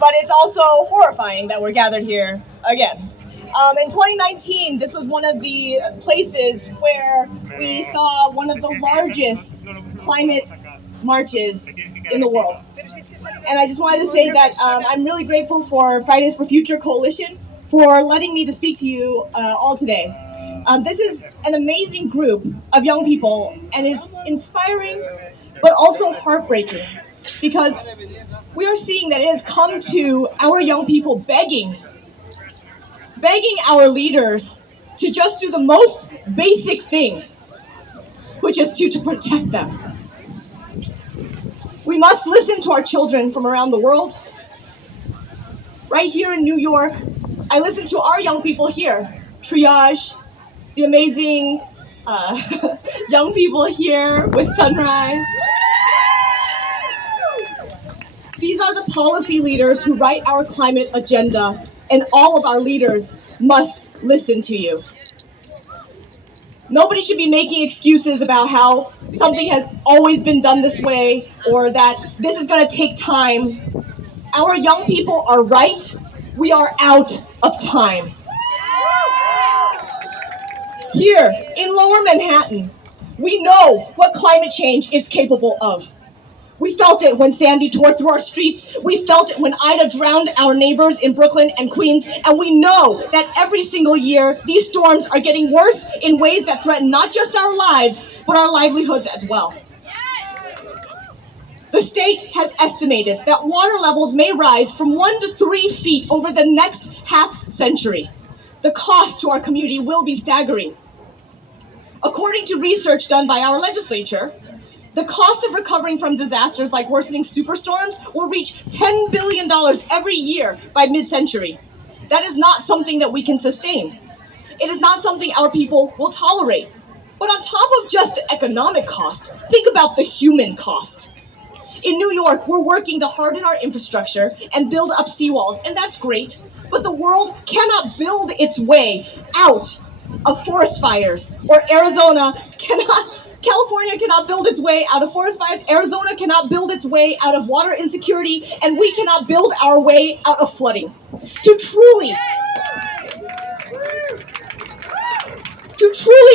but it's also horrifying that we're gathered here again. In 2019, this was one of the places where we saw one of the largest climate marches in the world. And I just wanted to say that I'm really grateful for Fridays for Future Coalition for letting me to speak to you all today. This is an amazing group of young people, and it's inspiring, but also heartbreaking, because we are seeing that it has come to our young people begging our leaders to just do the most basic thing, which is to protect them. We must listen to our children from around the world. Right here in New York, I listen to our young people here, Triage, the amazing young people here with Sunrise. These are the policy leaders who write our climate agenda, and all of our leaders must listen to you. Nobody should be making excuses about how something has always been done this way or that this is going to take time. Our young people are right. We are out of time. Here in Lower Manhattan, we know what climate change is capable of. We felt it when Sandy tore through our streets. We felt it when Ida drowned our neighbors in Brooklyn and Queens. And we know that every single year, these storms are getting worse in ways that threaten not just our lives, but our livelihoods as well. The state has estimated that water levels may rise from 1 to 3 feet over the next half century. The cost to our community will be staggering. According to research done by our legislature, the cost of recovering from disasters like worsening superstorms will reach $10 billion every year by mid-century. That is not something that we can sustain. It is not something our people will tolerate. But on top of just the economic cost, think about the human cost. In New York, we're working to harden our infrastructure and build up seawalls, and that's great. But the world cannot build its way out of forest fires, or California cannot build its way out of forest fires, Arizona cannot build its way out of water insecurity, and we cannot build our way out of flooding. To truly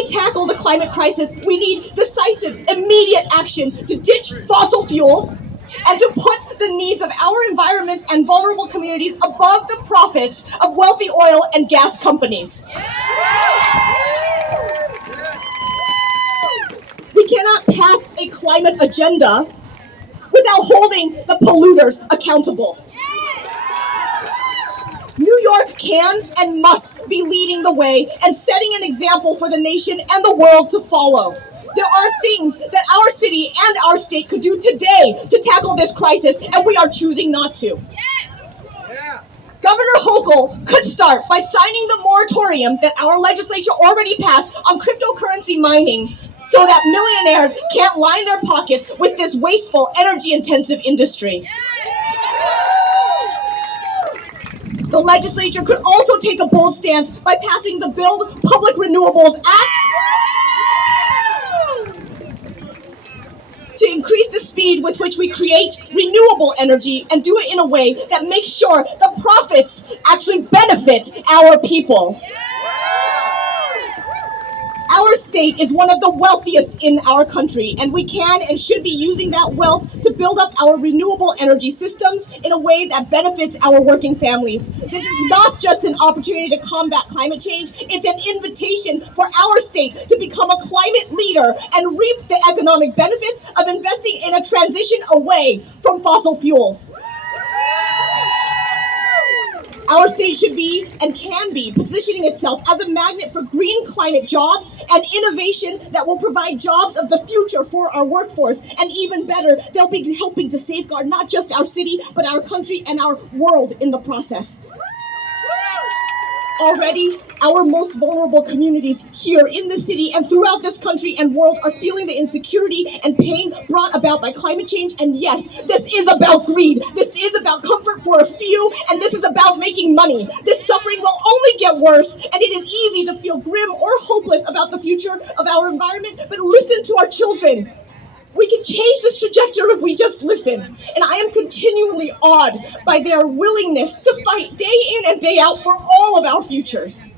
tackle the climate crisis, we need decisive, immediate action to ditch fossil fuels and to put the needs of our environment and vulnerable communities above the profits of wealthy oil and gas companies. We cannot pass a climate agenda without holding the polluters accountable. New York can and must be leading the way and setting an example for the nation and the world to follow. There are things that our city and our state could do today to tackle this crisis, and we are choosing not to. Governor Hochul could start by signing the moratorium that our legislature already passed on cryptocurrency mining so that millionaires can't line their pockets with this wasteful, energy-intensive industry. The legislature could also take a bold stance by passing the Build Public Renewables Act to increase the speed with which we create renewable energy and do it in a way that makes sure the profits actually benefit our people. Our state is one of the wealthiest in our country, and we can and should be using that wealth to build up our renewable energy systems in a way that benefits our working families. This is not just an opportunity to combat climate change, it's an invitation for our state to become a climate leader and reap the economic benefits of investing in a transition away from fossil fuels. Our state should be and can be positioning itself as a magnet for green climate jobs and innovation that will provide jobs of the future for our workforce. And even better, they'll be helping to safeguard not just our city, but our country and our world in the process. Already, our most vulnerable communities here in the city and throughout this country and world are feeling the insecurity and pain brought about by climate change. And yes, this is about greed. This is about comfort for a few, and this is about making money. This suffering will only get worse, and it is easy to feel grim or hopeless about the future of our environment, but listen to our children. We can change this trajectory if we just listen. And I am continually awed by their willingness to fight day in and day out for all of our futures.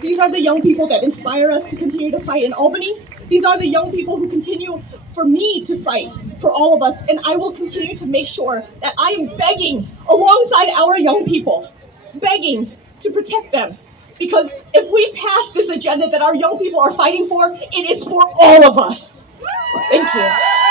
These are the young people that inspire us to continue to fight in Albany. These are the young people who continue for me to fight for all of us. And I will continue to make sure that I am begging alongside our young people, begging to protect them. Because if we pass this agenda that our young people are fighting for, it is for all of us. Thank you.